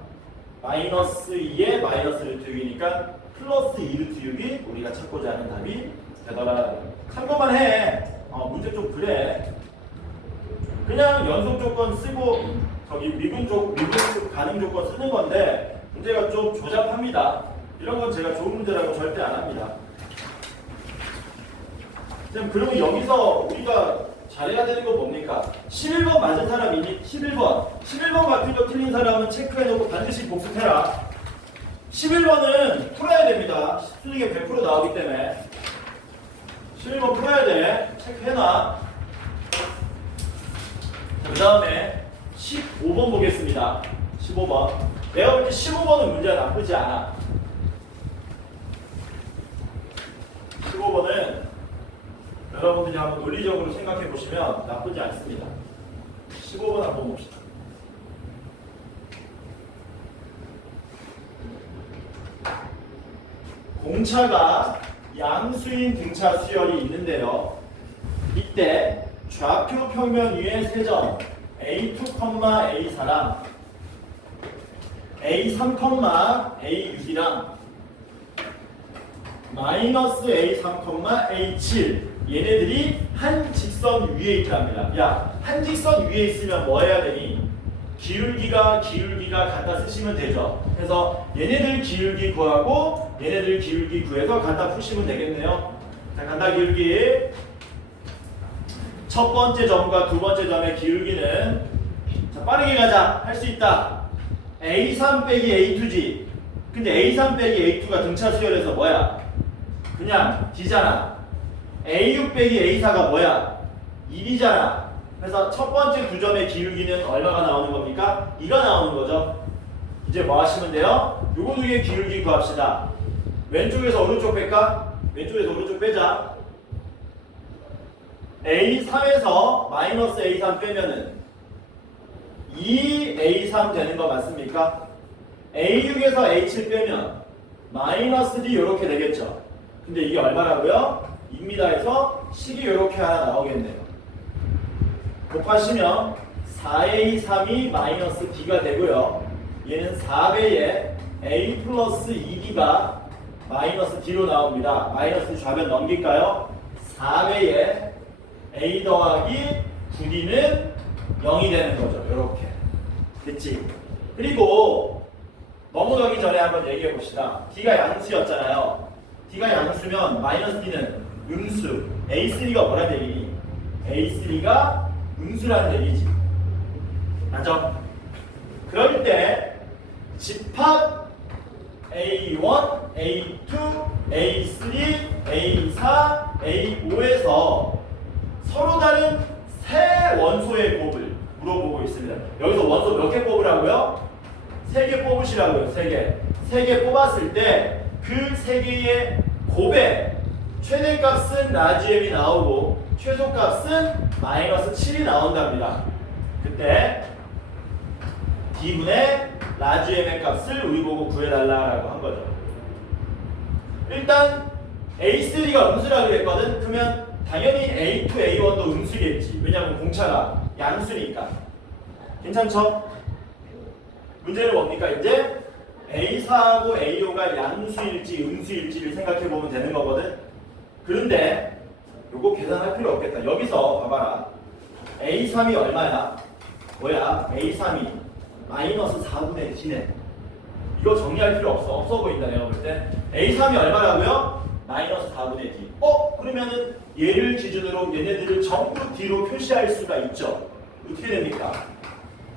마이너스 2에 마이너스 루트 6이니까 플러스 2 루트 6이 우리가 찾고자 하는 답이 되더라. 참고만 해. 문제 좀 그래. 그냥 연속 조건 쓰고 저기 미분 가능 조건 쓰는 건데 문제가 좀 조잡합니다. 이런 건 제가 좋은 문제라고 절대 안 합니다. 그러면 여기서 우리가 잘해야 되는 건 뭡니까? 11번 맞은 사람이니 11번 같은 거 틀린 사람은 체크해놓고 반드시 복습해라. 11번은 풀어야 됩니다. 수능에 100% 나오기 때문에 11번 풀어야 돼. 체크해놔. 그 다음에 15번 보겠습니다. 15번. 내가 볼 때 15번은 문제가 나쁘지 않아. 15번은 여러분들이 한번 논리적으로 생각해 보시면 나쁘지 않습니다. 15번 한번 봅시다. 공차가 양수인 등차 수열이 있는데요. 이때 좌표 평면 위의 세 점 A2, A4랑 A3, A6이랑 마이너스 A3, A7 얘네들이 한 직선 위에 있답니다. 야, 한 직선 위에 있으면 뭐 해야 되니? 기울기가 갖다 쓰시면 되죠. 그래서 얘네들 기울기 구하고 얘네들 기울기 구해서 갖다 푸시면 되겠네요. 자, 간다 기울기. 첫 번째 점과 두 번째 점의 기울기는 자, 빠르게 가자. 할 수 있다. A3 빼기 A2지. 근데 A3 빼기 A2가 등차 수열에서 뭐야? 그냥 D잖아. A6 빼기 A4가 뭐야? 1이잖아. 그래서 첫 번째 두 점의 기울기는 얼마가 나오는 겁니까? 2가 나오는 거죠. 이제 뭐 하시면 돼요? 요거 두 개 기울기 구합시다. 왼쪽에서 오른쪽 뺄까? 왼쪽에서 오른쪽 빼자. A3에서 마이너스 A3 빼면은 2A3 되는 거 맞습니까? A6에서 A7 빼면 마이너스 D 이렇게 되겠죠. 근데 이게 얼마라고요? 2입니다 해서 식이 이렇게 하나 나오겠네요. 곱하시면 4A3이 마이너스 D가 되고요. 얘는 4배의 A 플러스 2D가 마이너스 D로 나옵니다. 마이너스 좌변 넘길까요? 4배의 A 더하기 9D는 0이 되는 거죠. 이렇게. 됐지? 그리고 넘어가기 전에 한번 얘기해 봅시다. D가 양수였잖아요. D가 양수면 마이너스 D는 음수. A3가 뭐란 얘기니? A3가 음수라는 얘기지. 맞죠? 그럴 때 집합 A1, A2, A3, A4, A5에서 서로 다른 세 원소의 곱을 물어보고 있습니다. 여기서 원소 몇 개 뽑으라고요? 3개 뽑으시라고요. 3개. 3개 뽑았을 때 그 3개의 곱의 최대값은 라지엠이 나오고 최소값은 마이너스 7이 나온답니다. 그때 D분의 라지엠의 값을 우리 보고 구해달라고 한 거죠. 일단 A3가 음수라고 그랬거든. 그러면 당연히 A2, A1도 음수겠지. 왜냐하면 공차가 양수니까. 괜찮죠? 문제는 뭡니까? 이제 A4하고 A5가 양수일지 음수일지를 생각해 보면 되는 거거든. 그런데 요거 계산할 필요 없겠다. 여기서 봐봐라. A3이 얼마야? 뭐야? A3이 마이너스 4분의 D네. 이거 정리할 필요 없어 보인다 내가 볼 때. A3이 얼마라고요? 마이너스 4분의 D. 그러면은 얘를 기준으로 얘네들을 전부 D로 표시할 수가 있죠. 어떻게 됩니까?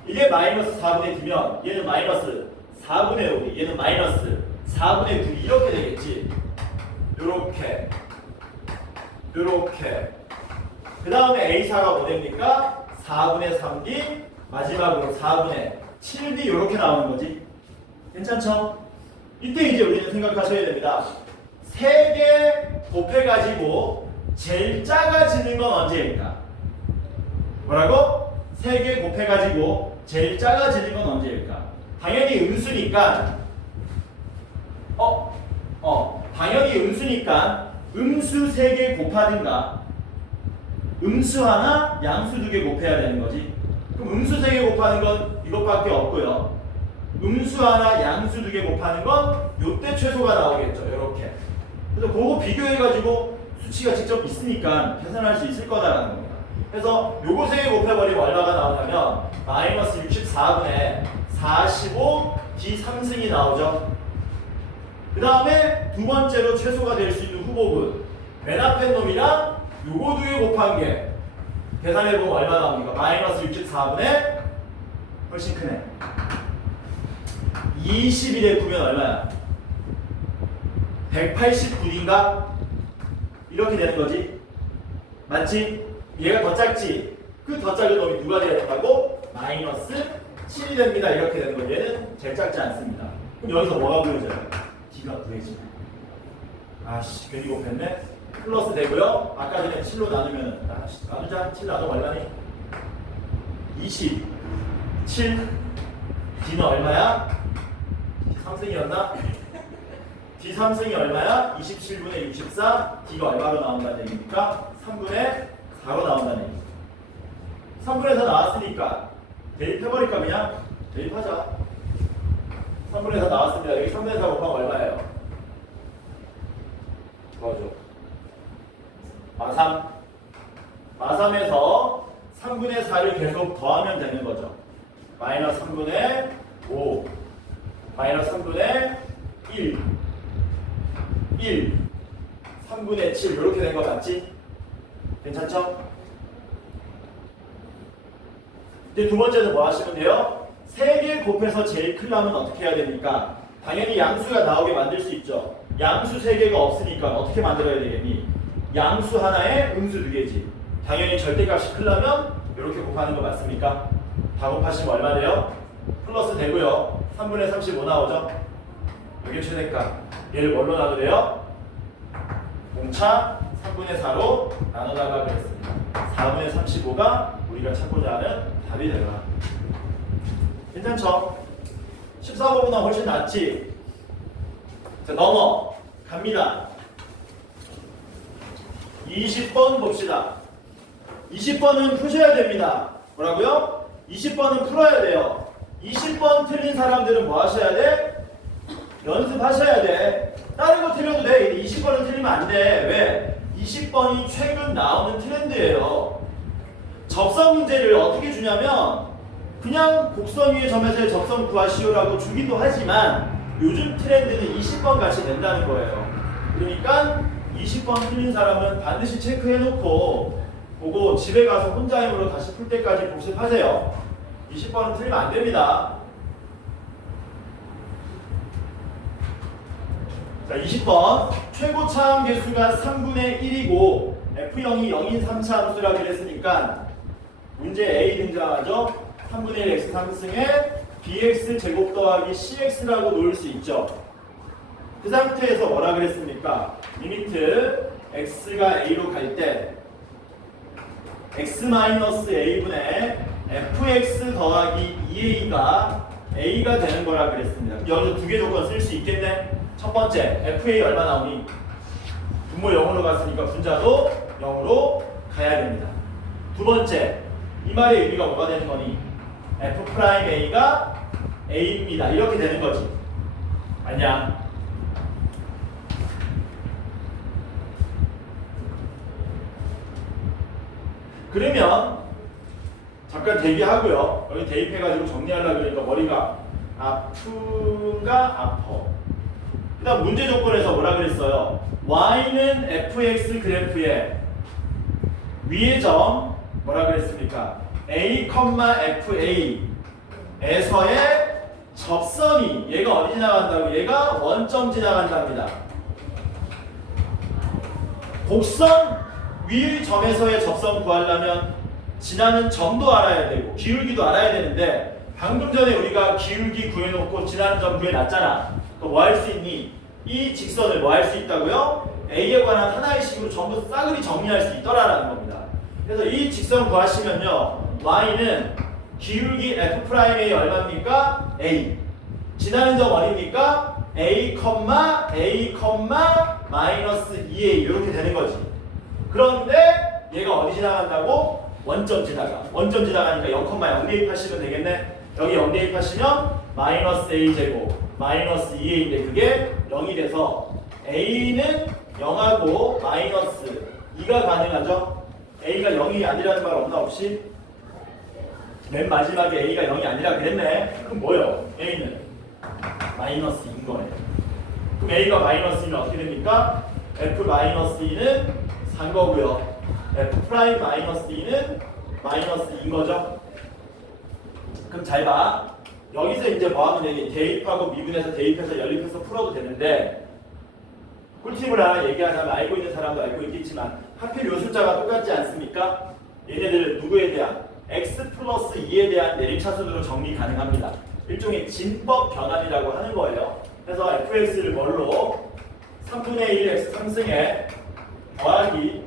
이게 마이너스 4분의 D면 얘는 마이너스 4분의 5, 얘는 마이너스 4분의 9 이렇게 되겠지. 요렇게 그 다음에 A4가 뭐 됩니까? 4분의 3D 마지막으로 4분의 7D 이렇게 나오는 거지. 괜찮죠? 이때 이제 우리는 생각하셔야 됩니다. 3개 곱해가지고 제일 작아지는 건 언제일까? 뭐라고? 3개 곱해가지고 제일 작아지는 건 언제일까? 당연히 음수니까 당연히 음수니까 음수 3개 곱하든가 음수 하나, 양수 2개 곱해야 되는 거지. 그럼 음수 3개 곱하는 건 이것밖에 없고요. 음수 하나, 양수 2개 곱하는 건 요때 최소가 나오겠죠. 이렇게. 그래서 그거 비교해가지고 수치가 직접 있으니까 계산할 수 있을 거다라는 겁니다. 그래서 요거 3개 곱해버리면 얼마가 나오냐면 마이너스 64분의 45 D3승이 나오죠. 그 다음에 두 번째로 최소가 될 수 있는 후보분 맨 앞에 놈이랑 요거 2개 곱한 게 계산해보면 얼마 나옵니까? 마이너스 64분의 훨씬 크네 21에 9면 얼마야? 189인가? 이렇게 되는 거지 맞지? 얘가 더 작지? 그 더 작은 놈이 누가 돼야 된다고? 마이너스 7이 됩니다 이렇게 되는 거 얘는 제일 작지 않습니다 그럼 여기서 뭐가 구해져요? D가 구해지네 아씨 괜히 곱했네 플러스 되고요 아까 전에 7로 나누면 나누자 7 나누면 얼마니? 27 D는 얼마야? 3승이었나? D 3승이 얼마야? 27분의 64 D가 얼마로 나온다는 얘기입니까? 3분의 4로 나온다는 얘기 3분의 4 나왔으니까 대입해버릴까 그냥? 대입하자 3분의 4 나왔습니다 여기 3분의 4 곱하면 얼마예요? 도와줘 마삼 마삼에서 3분의 4를 계속 더하면 되는 거죠 마이너스 3분의 5 마이너스 3분의 1 3분의 7 이렇게 된 거 맞지? 괜찮죠? 이제 두 번째는 뭐 하시면 돼요? 3개 곱해서 제일 크려면 어떻게 해야 됩니까? 당연히 양수가 나오게 만들 수 있죠 양수 3개가 없으니까 어떻게 만들어야 되겠니? 양수 하나에 음수 2개지 당연히 절대값이 크려면 이렇게 곱하는 거 맞습니까? 다 곱하시면 얼마 돼요? 플러스 되고요 3분의 35 나오죠? 이게 최대값 얘를 뭘로 나누래요? 공차 3분의 4로 나누다가 그랬습니다 4분의 35가 우리가 찾고자 하는 답이 되더라 괜찮죠? 14번보다 훨씬 낫지? 자 넘어갑니다 20번 봅시다 20번은 푸셔야 됩니다 뭐라고요? 20번은 풀어야 돼요 20번 틀린 사람들은 뭐 하셔야 돼? 연습하셔야 돼 다른 거 틀려도 돼 20번은 틀리면 안 돼 왜? 20번이 최근 나오는 트렌드예요 접선 문제를 어떻게 주냐면 그냥 곡선 위의 점에서의 접선 구하시오라고 주기도 하지만 요즘 트렌드는 20번 같이 낸다는 거예요 그러니까 20번 틀린 사람은 반드시 체크해놓고 보고 집에 가서 혼자 힘으로 다시 풀 때까지 복습하세요 20번은 틀리면 안 됩니다 자 20번 최고 차항 개수가 3분의 1이고 F0이 0인 3차 함수라 그랬으니까 문제 A 등장하죠 3분의 1 x 3승에 bx 제곱 더하기 cx라고 놓을 수 있죠 그 상태에서 뭐라 그랬습니까 리미트 x가 a로 갈 때 x-a분의 fx 더하기 2a가 a가 되는 거라 그랬습니다 여기서 두 개 조건 쓸 수 있겠네 첫 번째, FA 얼마 나오니? 분모 0으로 갔으니까 분자도 0으로 가야 됩니다. 두 번째, 이 말의 의미가 뭐가 되는 거니? F'A가 A입니다. 이렇게 되는 거지. 아니야. 그러면 잠깐 대기하고요. 여기 대입해가지고 정리하려고 그러니까 머리가 아픈가 아퍼. 그 다음 문제 조건에서 뭐라 그랬어요? y는 fx 그래프의 위의 점 뭐라 그랬습니까? a, fa 에서의 접선이 얘가 어디 지나간다고? 얘가 원점 지나간답니다. 곡선 위의 점에서의 접선 구하려면 지나는 점도 알아야 되고 기울기도 알아야 되는데 방금 전에 우리가 기울기 구해놓고 지나는 점 구해놨잖아. 뭐 할 수 있니? 이 직선을 뭐 할 수 있다고요? A에 관한 하나의 식으로 전부 싸그리 정리할 수 있더라라는 겁니다. 그래서 이 직선 구하시면요. Y는 기울기 F'A 얼마입니까? A. 지나는 점 어디입니까? A, 마이너스 2A 이렇게 되는 거지. 그런데 얘가 어디 지나간다고? 원점 지나가. 원점 지나가니까 0,0 대입하시면 되겠네. 여기 0 대입하시면 마이너스 A 제곱 마이너스 2A인데 그게 0이 돼서 A는 0하고 마이너스 2가 가능하죠? A가 0이 아니라는 말 없나 혹시? 맨 마지막에 A가 0이 아니라 그랬네. 그럼 뭐예요? A는 마이너스인 거예요. 그럼 A가 마이너스이면 어떻게 됩니까? F 마이너스 2는 산 거고요. F 프라임 마이너스 2는 마이너스인 거죠. 그럼 잘 봐. 여기서 이제 뭐 하면 되니? 대입하고 미분해서 대입해서 연립해서 풀어도 되는데, 꿀팁을 하나 얘기하자면 알고 있는 사람도 알고 있겠지만 하필 요 숫자가 똑같지 않습니까? 얘네들은 누구에 대한? x 플러스 2에 대한 내림차순으로 정리 가능합니다. 일종의 진법 변환이라고 하는 거예요. 그래서 fx를 뭘로? 3분의 1 x 3승에 더하기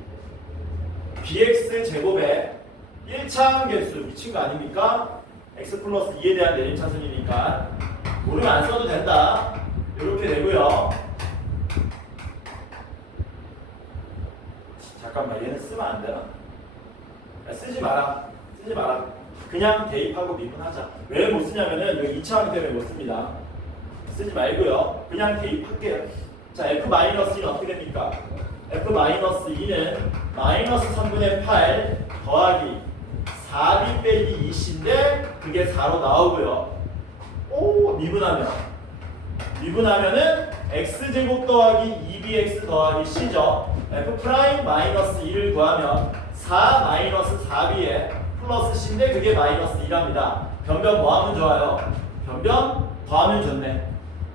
bx 제곱에 1차 개수 미친 거 아닙니까? x 플러스 2에 대한 내림차순이니까 모르면 안 써도 된다. 이렇게 되고요. 잠깐만, 얘는 쓰면 안 되나? 야, 쓰지 마라. 그냥 대입하고 미분하자. 왜 못 쓰냐면은 여기 2차항 때문에 못 씁니다. 쓰지 말고요. 그냥 대입할게요. 자, F-2는 어떻게 됩니까? F-2는 마이너스 3분의 8 더하기 4b 빼기 2c인데 그게 4로 나오고요. 오, 미분하면은 x제곱 더하기 2bx 더하기 c죠. f 프라임 마이너스 2를 구하면 4 마이너스 4b에 플러스 c인데 그게 마이너스 2랍니다. 변변 뭐 하면 좋아요? 변변 더하면 좋네.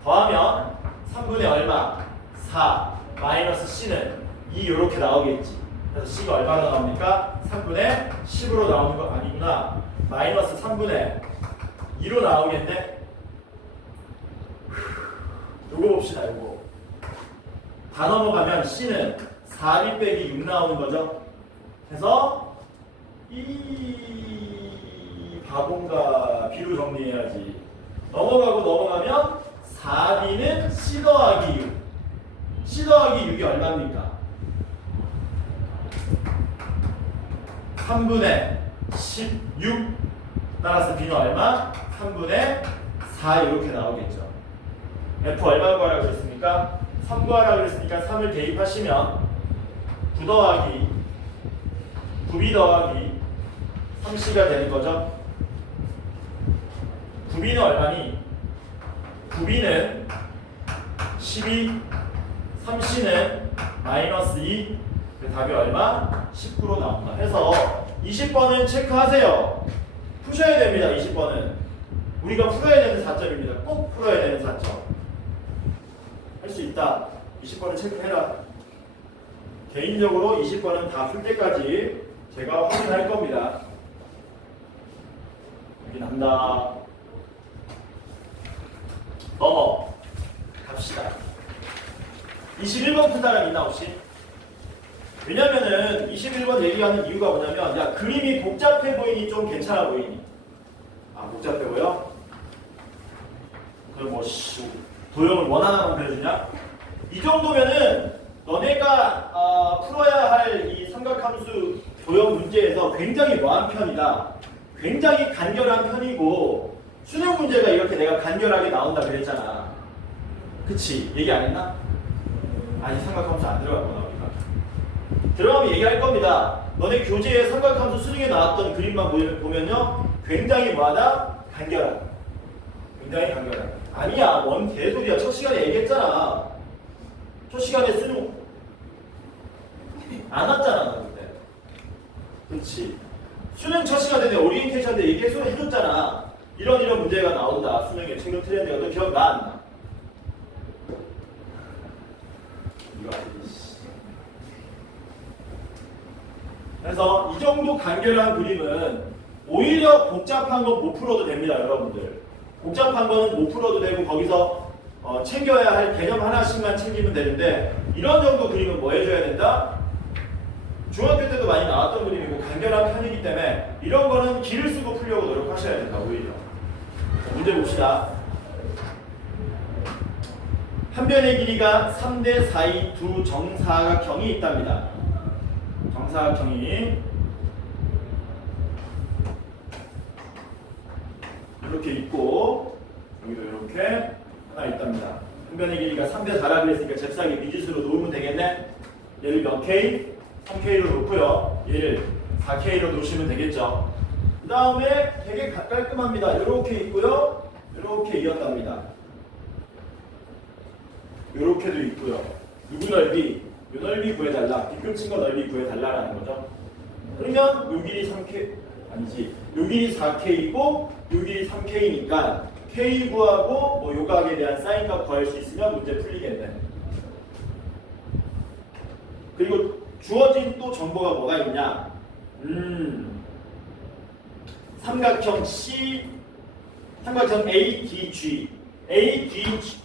더하면 3분의 얼마? 4 마이너스 c는 2 이렇게 나오겠지. 그래서 c가 얼마로 나옵니까? 3분의 10으로 나오는 거 아니구나. 마이너스 3분의 2로 나오겠네. 요거 봅시다. 요거 다 넘어가면 c는 4b 빼기 6 나오는 거죠. 그래서 이 바본가 b로 정리해야지. 넘어가면 4b는 c 더하기 6. c 더하기 6이 얼마입니까? 3분의 16 따라서 b는 얼마? 3분의 4 이렇게 나오겠죠. f 얼마 구하라고 그랬습니까? 3 구하라고 그랬으니까 3을 대입하시면 9 더하기 9b 더하기 3c가 되는 거죠. 9b는 얼마니? 9b는 12, 3c는 마이너스 2, 그 답이 얼마? 19로 나온다. 해서 20번은 체크하세요. 푸셔야 됩니다. 20번은 우리가 풀어야 되는 4점입니다. 꼭 풀어야 되는 4점. 할 수 있다. 20번은 체크해라. 개인적으로 20번은 다 풀 때까지 제가 확인할 겁니다. 확인한다. 넘어 갑시다. 21번 푼 사람 있나 혹시? 왜냐면은 21번 얘기하는 이유가 뭐냐면, 야, 그림이 복잡해 보이니 좀 괜찮아 보이니? 아, 복잡해 보여? 그럼 뭐 도형을 원하나만 그려주냐? 이 정도면은 너네가 풀어야 할 이 삼각함수 도형 문제에서 굉장히 뭐한 편이다. 굉장히 간결한 편이고, 수능 문제가 이렇게 내가 간결하게 나온다 그랬잖아. 그치? 얘기 안 했나? 아니, 삼각함수 안 들어갔구나 우리가. 들어가면 얘기할 겁니다. 너네 교재에 삼각함수 수능에 나왔던 그림만 보면요, 굉장히 뭐하다? 간결하다. 굉장히 간결하다. 아니야, 뭔 개소리야. 첫 시간에 얘기했잖아. 첫 시간에 수능 안 왔잖아, 너 그때. 그렇지. 수능 첫 시간에 내 오리엔테이션 때 해줬잖아. 이런 문제가 나온다. 수능에 최근 트렌드가. 너 기억나 안 나? 그래서 이 정도 간결한 그림은 오히려 복잡한 건 못 풀어도 됩니다, 여러분들. 복잡한 거는 못 풀어도 되고 거기서 챙겨야 할 개념 하나씩만 챙기면 되는데, 이런 정도 그림은 뭐 해줘야 된다? 중학교 때도 많이 나왔던 그림이고 간결한 편이기 때문에 이런 거는 길을 쓰고 풀려고 노력하셔야 된다, 오히려. 자, 문제 봅시다. 한 변의 길이가 3대 4의 두 정사각형이 있답니다. 정사각형이 이렇게 있고 여기도 이렇게 하나 있답니다. 한 변의 길이가 3대 4라고 했으니까 잽싸게 미지수로 놓으면 되겠네. 얘를 몇 K? 3K로 놓고요. 얘를 4K로 놓으시면 되겠죠. 그 다음에 되게 깔끔합니다. 이렇게 있고요. 이렇게 이었답니다. 이렇게도 있고요. 누구 넓이? 요 넓이 구해달라. 뒤끝친 거 넓이 구해달라라는 거죠. 그러면 요 길이 3K 아니지. 요 길이 4K이고 요 길이 3K니까 K 구하고 뭐 요각에 대한 사인값 구할 수 있으면 문제 풀리겠네. 그리고 주어진 또 정보가 뭐가 있냐? 삼각형 C, 삼각형 ADG, ADG,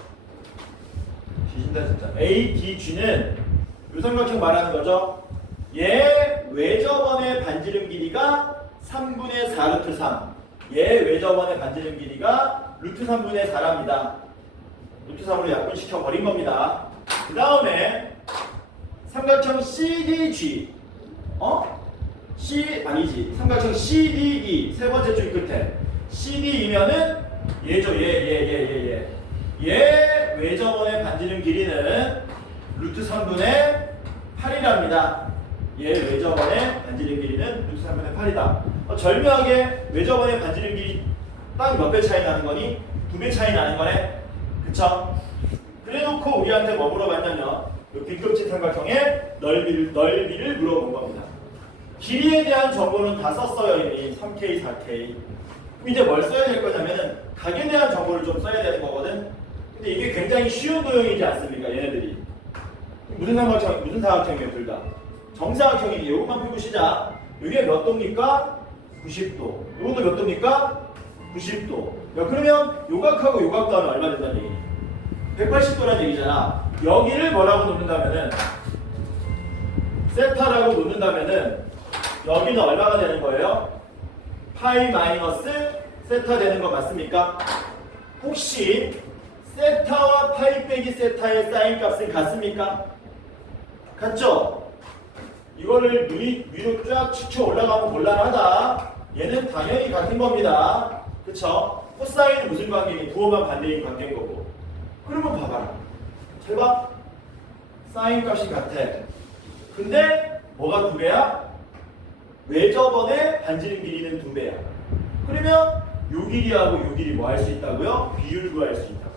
뒤진다 진짜. ADG는 이 삼각형 말하는 거죠. 얘 외접원의 반지름 길이가 3분의 4 루트 3. 얘 외접원의 반지름 길이가 루트 3분의 4랍니다. 루트 3으로 약분시켜 버린 겁니다. 그 다음에 삼각형 CDG, C 아니지. 삼각형 CDE 세 번째 줄 끝에 CD이면은 얘죠. 얘 외접원의 반지름 길이는 루트 3분의 8이랍니다. 얘 외접원의 반지름 길이는 루트 3분의 8이다. 절묘하게 외접원의 반지름 길이 딱 몇 배 차이 나는 거니? 2배 차이 나는 거네. 그쵸? 그래놓고 우리한테 뭐 물어봤냐면 요 빈급진 삼각형의 넓이를 물어본 겁니다. 길이에 대한 정보는 다 썼어요. 이미 3K, 4K. 그럼 이제 뭘 써야 될 거냐면은 각에 대한 정보를 좀 써야 되는 거거든. 근데 이게 굉장히 쉬운 도형이지 않습니까? 얘네들이. 무슨 사각형이에요? 둘 다. 정사각형이니 요것만 풀고 시작. 이게 몇 도입니까? 90도. 이것도 몇 도입니까? 90도. 야, 그러면 요각하고 요각도 하면 얼마 된다는 얘기니? 180도라는 얘기잖아. 여기를 뭐라고 놓는다면은 세타라고 놓는다면은 여기는 얼마가 되는 거예요? 파이 마이너스 세타 되는 거 맞습니까? 혹시 세타와 파이 빼기 세타의 사인 값은 같습니까? 같죠? 이거를 위로 쫙 치켜 올라가면 곤란하다. 얘는 당연히 같은 겁니다. 그쵸? 코사인은 무슨 관계니? 부호만 반대인 관계인 거고. 그러면 봐봐라. 잘 봐. 사인 값이 같아. 근데 뭐가 2배야? 외접원의 반지름 길이는 2배야. 그러면 요 길이하고 요 길이 뭐 할 수 있다고요? 비율 구할 수 있다고.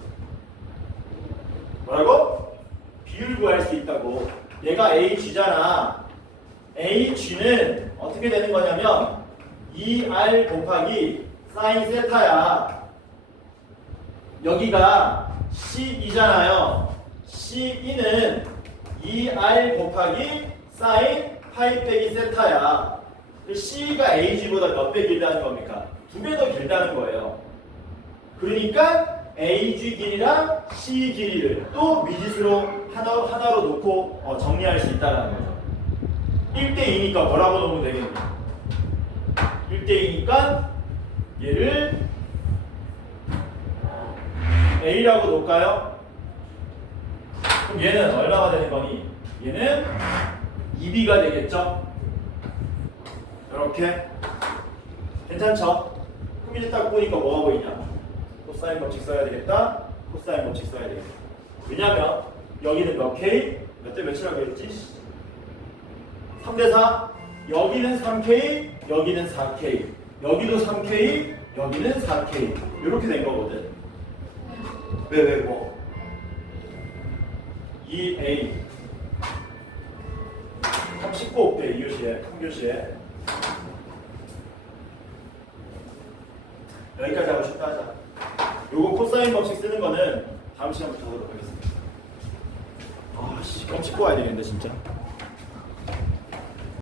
뭐라고? 비율 구할 수 있다고. 얘가 HG잖아. HG는 어떻게 되는 거냐면 2R 곱하기 사인 세타야. 여기가 C2잖아요. C2는 2R 곱하기 사인 파이 빼기 세타야. C가 AG보다 몇 배 길다는 겁니까? 2배 더 길다는 거예요. 그러니까 AG 길이랑 C 길이를 또 미지수로 하나로 놓고 정리할 수 있다는 거죠. 1대2니까 뭐라고 놓으면 되겠니? 1대2니까 얘를 A라고 놓을까요? 그럼 얘는 얼마가 되는 거니? 얘는 2B가 되겠죠? 이렇게. 괜찮죠? 그럼 이제 딱 보니까 뭐가 보이냐? 코사인 법칙 써야 되겠다. 코사인 법칙 써야 되겠다. 왜냐면 여기는 몇 K? 몇 대 몇이라고 했지? 3대4. 여기는 3K, 여기는 4K. 여기도 3K, 여기는 4K. 이렇게 된 거거든. 왜 뭐? 2A 39억 대 2교시에 3교시에 여기까지 하고 싶다 하자. 요거 코사인 법칙 쓰는 거는 다음 시간부터 하도록 하겠습니다. 아씨 껌 짚고 와야 되겠는데 진짜.